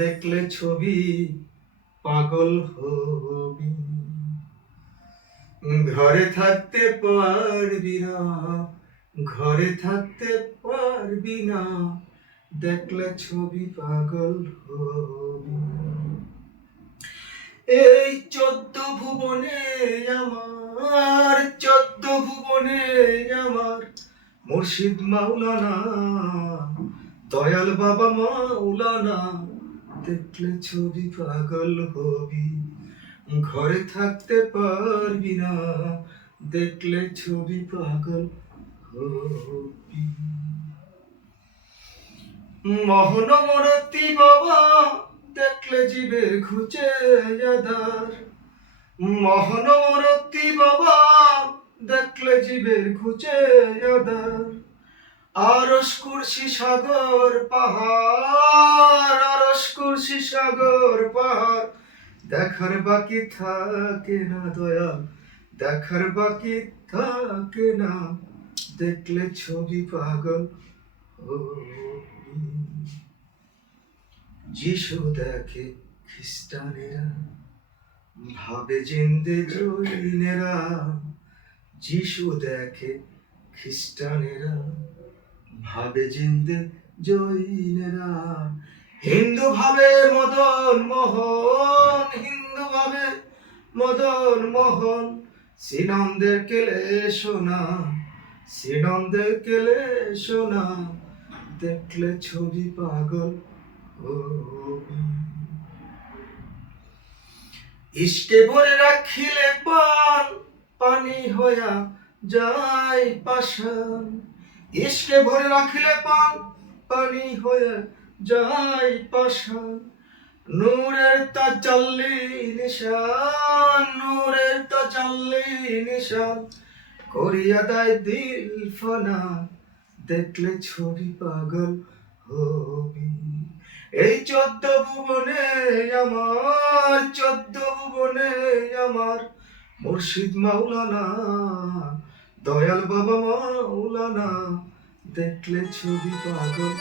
দেখলে ছবি পাগল হবি। ঘরে থাকতে পারবি না, ঘরে থাকতে পারবি না, দেখলে ছবি পাগল হবি। এই চোদ্দ ভুবনে আমার, চোদ্দ ভুবনে আমার মুর্শিদ মাওলানা, দয়াল বাবা মাওলানা দেখলে ছবি পাগল হবি। ঘরে থাকতে পারবি না, দেখলে ছবি পাগল হবি। মোহন মরতি বাবা, দেখলে জীবের ঘুচে যাদার মোহন মরতি বাবা, দেখলে জীবের ঘুচে যাদার আরস কুরসি সাগর পাহাড় আরস কুরসি সাগর পাহাড়। দেখার বাকি থাকে না দয়া, দেখার বাকি থাকে না। দেখলে ছবি পাগল। যিশু দেখে খ্রিস্টানেরা, ভাবে জিন্দে জৈনেরা। যিশু দেখে খ্রিস্টানেরা ভাবে জিন্দে জৈনেরা হিন্দু ভাবে মদন মোহন, হিন্দু ভাবে মদন মোহন। শ্রীনন্দের কেলে সোনা, শ্রীনন্দের কেলে সোনা। দেখলে ছবি পাগল হবি ইশকে ভরে রাখিলে পান, পানি হইয়া যায় পাশান ইশকে ভরে রাখিলে পান, পানি হয়ে যায় পাশান নূরের তাজাল্লি নিশান, নূরের তাজাল্লি নিশান। করিয়া দেয় দিল ফনা, দেখলে ছবি পাগল হবি। এই চোদ্দ ভুবনে আমার, চোদ্দ ভুবনে আমার মুর্শিদ মাওলানা দয়াল বাবা মাওলানা দেখলে ছবি পাগল।